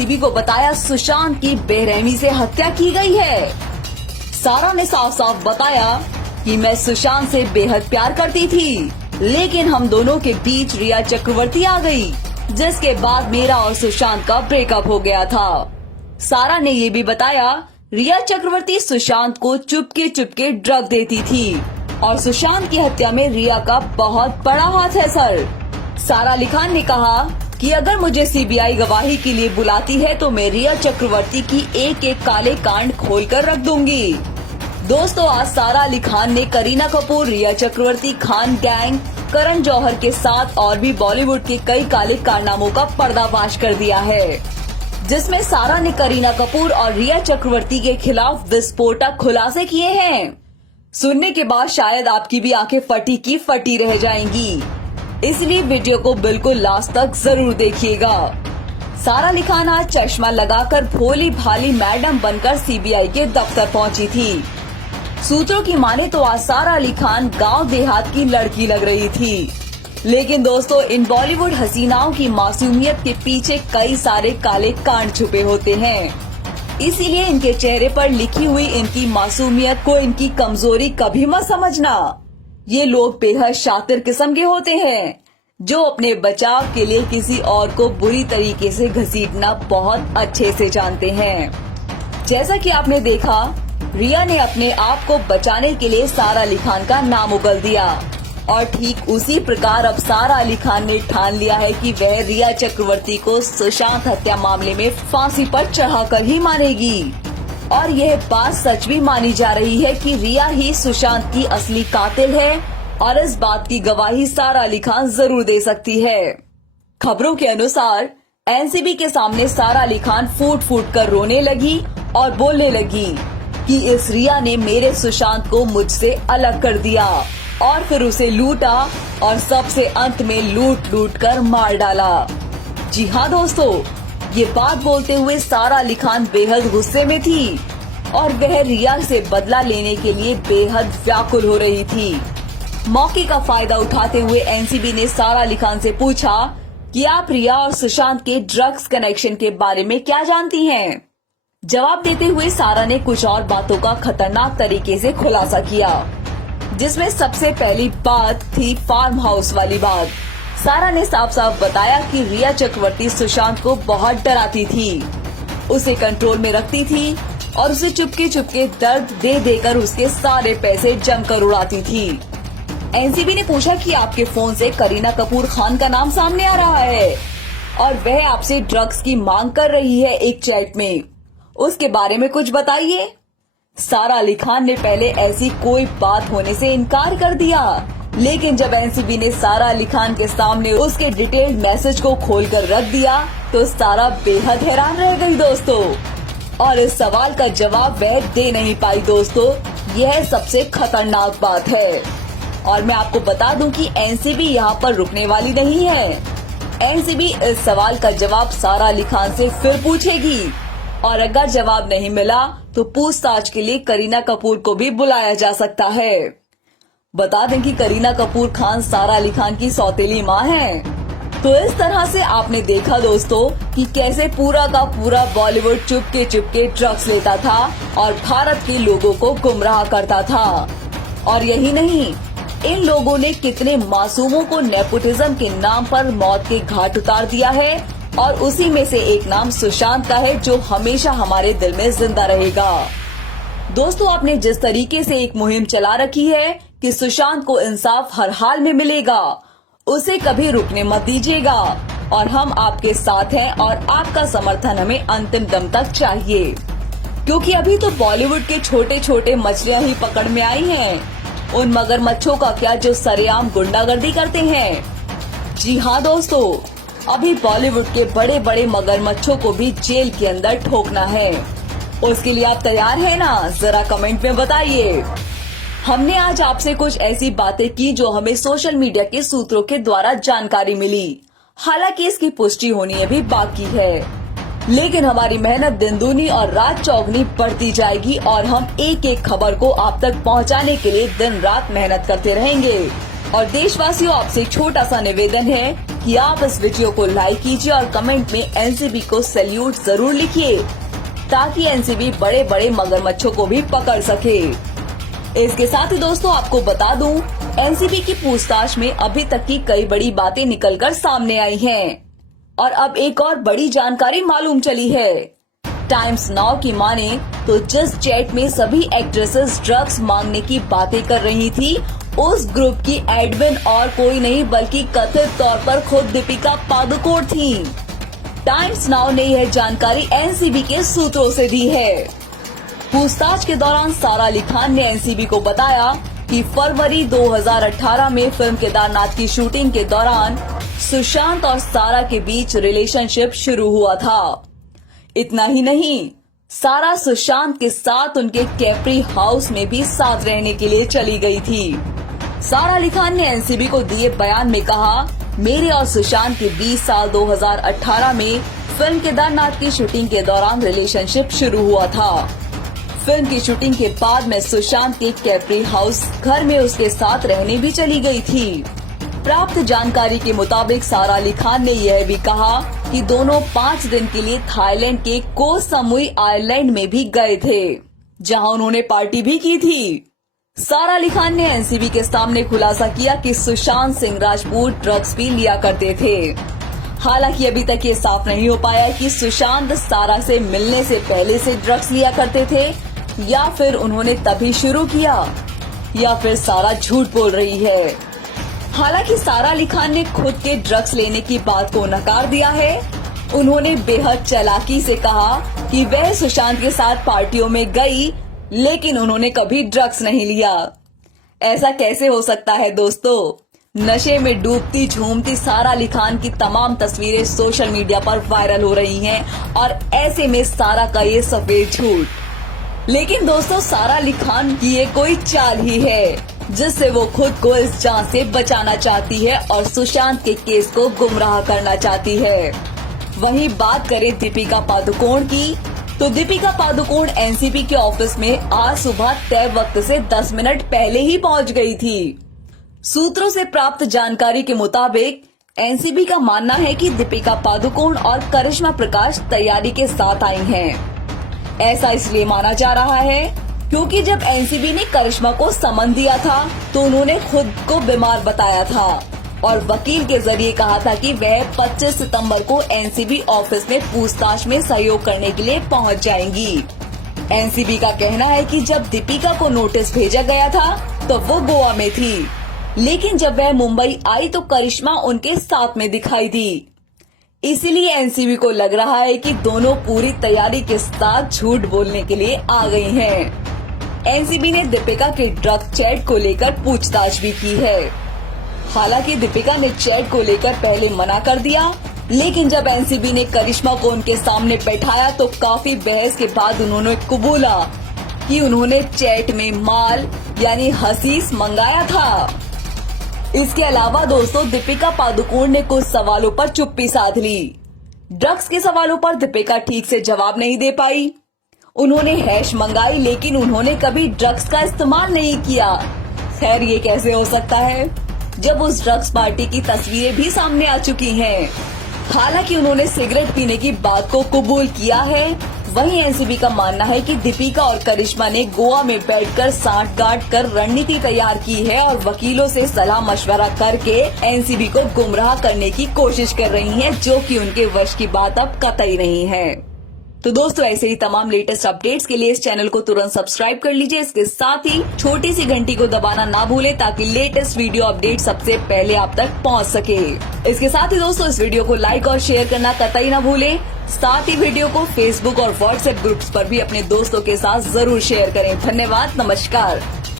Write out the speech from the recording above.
NCB को बताया सुशांत की बेरहमी से हत्या की गई है। सारा ने साफ साफ बताया कि मैं सुशांत से बेहद प्यार करती थी, लेकिन हम दोनों के बीच रिया चक्रवर्ती आ गई, जिसके बाद मेरा और सुशांत का ब्रेकअप हो गया था। सारा ने ये भी बताया रिया चक्रवर्ती सुशांत को चुपके ड्रग देती थी और सुशांत की हत्या में रिया का बहुत बड़ा हाथ है सर। सारा अली खान ने कहा कि अगर मुझे सीबीआई गवाही के लिए बुलाती है तो मैं रिया चक्रवर्ती की एक एक काले कांड खोलकर रख दूंगी। दोस्तों, आज सारा अली खान ने करीना कपूर, रिया चक्रवर्ती, खान गैंग, करण जौहर के साथ और भी बॉलीवुड के कई काले कारनामों का पर्दाफाश कर दिया है, जिसमें सारा ने करीना कपूर और रिया चक्रवर्ती के खिलाफ विस्फोटक खुलासे किए हैं। सुनने के बाद शायद आपकी भी आंखें फटी की फटी रह जाएंगी, इसलिए वीडियो को बिल्कुल लास्ट तक जरूर देखिएगा। सारा अली खान आज चश्मा लगाकर भोली भाली मैडम बनकर सीबीआई के दफ्तर पहुंची थी। सूत्रों की माने तो आज सारा अली खान गांव देहात की लड़की लग रही थी, लेकिन दोस्तों इन बॉलीवुड हसीनाओं की मासूमियत के पीछे कई सारे काले कांड छुपे होते हैं। इसीलिए इनके चेहरे पर लिखी हुई इनकी मासूमियत को इनकी कमजोरी कभी मत समझना। ये लोग बेहद शातिर किस्म के होते हैं, जो अपने बचाव के लिए किसी और को बुरी तरीके से घसीटना बहुत अच्छे से जानते हैं। जैसा कि आपने देखा, रिया ने अपने आप को बचाने के लिए सारा अली खान का नाम उगल दिया और ठीक उसी प्रकार अब सारा अली खान ने ठान लिया है कि वह रिया चक्रवर्ती को सुशांत हत्या मामले में फांसी पर चढ़ाकर ही मारेगी। और यह बात सच भी मानी जा रही है कि रिया ही सुशांत की असली कातिल है और इस बात की गवाही सारा अली खान जरूर दे सकती है। खबरों के अनुसार एनसीबी के सामने सारा अली खान फूट फूट कर रोने लगी और बोलने लगी कि इस रिया ने मेरे सुशांत को मुझसे अलग कर दिया और फिर उसे लूटा और सबसे अंत में लूट कर मार डाला। जी हाँ दोस्तों, ये बात बोलते हुए सारा अली खान बेहद गुस्से में थी और वह रिया से बदला लेने के लिए बेहद व्याकुल हो रही थी। मौके का फायदा उठाते हुए एनसीबी ने सारा अली खान से पूछा कि आप रिया और सुशांत के ड्रग्स कनेक्शन के बारे में क्या जानती हैं? जवाब देते हुए सारा ने कुछ और बातों का खतरनाक तरीके से खुलासा किया, जिसमें सबसे पहली बात थी फार्म हाउस वाली बात। सारा ने साफ साफ बताया कि रिया चक्रवर्ती सुशांत को बहुत डराती थी, उसे कंट्रोल में रखती थी और उसे चुपके दर्द दे देकर उसके सारे पैसे जमकर उड़ाती थी। एनसीबी ने पूछा कि आपके फोन से करीना कपूर खान का नाम सामने आ रहा है और वह आपसे ड्रग्स की मांग कर रही है एक चैट में, उसके बारे में कुछ बताइए। सारा अली खान ने पहले ऐसी कोई बात होने से इनकार कर दिया, लेकिन जब एनसीबी ने सारा अली खान के सामने उसके डिटेल्ड मैसेज को खोलकर रख दिया तो सारा बेहद हैरान रह गई दोस्तों, और इस सवाल का जवाब वह दे नहीं पाई दोस्तों। यह सबसे खतरनाक बात है और मैं आपको बता दूं कि एनसीबी यहाँ पर रुकने वाली नहीं है। एनसीबी इस सवाल का जवाब सारा अली खान से फिर पूछेगी और अगर जवाब नहीं मिला तो पूछताछ के लिए करीना कपूर को भी बुलाया जा सकता है। बता दें कि करीना कपूर खान सारा अली खान की सौतेली मां है। तो इस तरह से आपने देखा दोस्तों कि कैसे पूरा का पूरा बॉलीवुड चुपके ड्रग्स लेता था और भारत के लोगों को गुमराह करता था। और यही नहीं, इन लोगों ने कितने मासूमों को नेपोटिज्म के नाम पर मौत के घाट उतार दिया है और उसी में से एक नाम सुशांत का है, जो हमेशा हमारे दिल में जिंदा रहेगा। दोस्तों, आपने जिस तरीके से एक मुहिम चला रखी है कि सुशांत को इंसाफ हर हाल में मिलेगा, उसे कभी रुकने मत दीजिएगा और हम आपके साथ हैं और आपका समर्थन हमें अंतिम दम तक चाहिए, क्योंकि अभी तो बॉलीवुड के छोटे मछलियां ही पकड़ में आई हैं। उन मगरमच्छों का क्या जो सरेआम गुंडागर्दी करते हैं। जी हाँ दोस्तों, अभी बॉलीवुड के बड़े मगरमच्छों को भी जेल के अंदर ठोकना है। उसके लिए आप तैयार हैं ना? जरा कमेंट में बताइए। हमने आज आपसे कुछ ऐसी बातें की जो हमें सोशल मीडिया के सूत्रों के द्वारा जानकारी मिली। हालांकि इसकी पुष्टि होनी अभी बाकी है, लेकिन हमारी मेहनत दिन दूनी और रात चौगनी बढ़ती जाएगी और हम एक एक खबर को आप तक पहुंचाने के लिए दिन रात मेहनत करते रहेंगे। और देशवासियों, आपसे छोटा सा निवेदन है कि आप इस वीडियो को लाइक कीजिए और कमेंट में एनसीबी को सैल्यूट जरूर लिखिए, ताकि एनसीबी बड़े बड़े मगरमच्छों को भी पकड़ सके। इसके साथ ही दोस्तों आपको बता दूं, एनसीबी की पूछताछ में अभी तक की कई बड़ी बातें निकलकर सामने आई हैं और अब एक और बड़ी जानकारी मालूम चली है। टाइम्स नाउ की माने तो जिस चैट में सभी एक्ट्रेसेस ड्रग्स मांगने की बातें कर रही थी, उस ग्रुप की एडमिन और कोई नहीं बल्कि कथित तौर पर खुद दीपिका पादुकोण थी। टाइम्स नाउ ने यह जानकारी एनसीबी के सूत्रों से दी है। पूछताछ के दौरान सारा अली खान ने एनसीबी को बताया कि फरवरी 2018 में फिल्म केदारनाथ की शूटिंग के दौरान सुशांत और सारा के बीच रिलेशनशिप शुरू हुआ था। इतना ही नहीं, सारा सुशांत के साथ उनके कैप्री हाउस में भी साथ रहने के लिए चली गई थी। सारा अली खान ने एनसीबी को दिए बयान में कहा, मेरे और सुशांत के 20 साल 2018 में फिल्म केदारनाथ की शूटिंग के दौरान रिलेशनशिप शुरू हुआ था। फिल्म की शूटिंग के बाद मैं सुशांत के कैप्री हाउस घर में उसके साथ रहने भी चली गई थी। प्राप्त जानकारी के मुताबिक सारा अली खान ने यह भी कहा कि दोनों 5 दिन के लिए थाईलैंड के को समुई आइलैंड में भी गए थे, जहां उन्होंने पार्टी भी की थी। सारा अली खान ने एनसीबी के सामने खुलासा किया कि सुशांत सिंह राजपूत ड्रग्स भी लिया करते थे। हालांकि अभी तक ये साफ नहीं हो पाया कि सुशांत सारा से मिलने से पहले से ड्रग्स लिया करते थे या फिर उन्होंने तभी शुरू किया, या फिर सारा झूठ बोल रही है। हालांकि सारा अली खान ने खुद के ड्रग्स लेने की बात को नकार दिया है। उन्होंने बेहद चालाकी से कहा कि वह सुशांत के साथ पार्टियों में गई, लेकिन उन्होंने कभी ड्रग्स नहीं लिया। ऐसा कैसे हो सकता है दोस्तों? नशे में डूबती झूमती सारा अली खान की तमाम तस्वीरें सोशल मीडिया पर वायरल हो रही हैं और ऐसे में सारा का ये सफेद झूठ। लेकिन दोस्तों, सारा अली खान की ये कोई चाल ही है, जिससे वो खुद को इस जांच से बचाना चाहती है और सुशांत के केस को गुमराह करना चाहती है। वहीं बात करें दीपिका पादुकोण की, तो दीपिका पादुकोण एनसीबी के ऑफिस में आज सुबह तय वक्त से 10 मिनट पहले ही पहुंच गई थी। सूत्रों से प्राप्त जानकारी के मुताबिक एनसीबी का मानना है कि दीपिका पादुकोण और करिश्मा प्रकाश तैयारी के साथ आई हैं। ऐसा इसलिए माना जा रहा है क्योंकि जब एनसीबी ने करिश्मा को समन दिया था तो उन्होंने खुद को बीमार बताया था और वकील के जरिए कहा था कि वह 25 सितंबर को एनसीबी ऑफिस में पूछताछ में सहयोग करने के लिए पहुंच जाएंगी। एनसीबी का कहना है कि जब दीपिका को नोटिस भेजा गया था तो वो गोवा में थी, लेकिन जब वह मुंबई आई तो करिश्मा उनके साथ में दिखाई दी। इसीलिए एनसीबी को लग रहा है कि दोनों पूरी तैयारी के साथ झूठ बोलने के लिए आ गई हैं। एनसीबी ने दीपिका के ड्रग चैट को लेकर पूछताछ भी की है। हालांकि दीपिका ने चैट को लेकर पहले मना कर दिया, लेकिन जब एनसीबी ने करिश्मा को उनके सामने बैठाया तो काफी बहस के बाद उन्होंने कबूला कि उन्होंने चैट में माल यानी हसीस मंगाया था। इसके अलावा दोस्तों, दीपिका पादुकोण ने कुछ सवालों पर चुप्पी साध ली। ड्रग्स के सवालों पर दीपिका ठीक से जवाब नहीं दे पाई। उन्होंने हैश मंगाई, लेकिन उन्होंने कभी ड्रग्स का इस्तेमाल नहीं किया। खैर, ये कैसे हो सकता है जब उस ड्रग्स पार्टी की तस्वीरें भी सामने आ चुकी हैं। हालांकि उन्होंने सिगरेट पीने की बात को कबूल किया है। वहीं एनसीबी का मानना है कि दीपिका और करिश्मा ने गोवा में बैठकर सांठगांठ कर रणनीति तैयार की है और वकीलों से सलाह मशवरा करके एनसीबी को गुमराह करने की कोशिश कर रही हैं, जो कि उनके वश की बात अब कतई नहीं है। तो दोस्तों, ऐसे ही तमाम लेटेस्ट अपडेट्स के लिए इस चैनल को तुरंत सब्सक्राइब कर लीजिए। इसके साथ ही छोटी सी घंटी को दबाना ना भूलें, ताकि लेटेस्ट वीडियो अपडेट सबसे पहले आप तक पहुंच सके। इसके साथ ही दोस्तों, इस वीडियो को लाइक और शेयर करना कतई ना भूलें। साथ ही वीडियो को फेसबुक और व्हाट्सएप ग्रुप्स पर भी अपने दोस्तों के साथ जरूर शेयर करें। धन्यवाद, नमस्कार।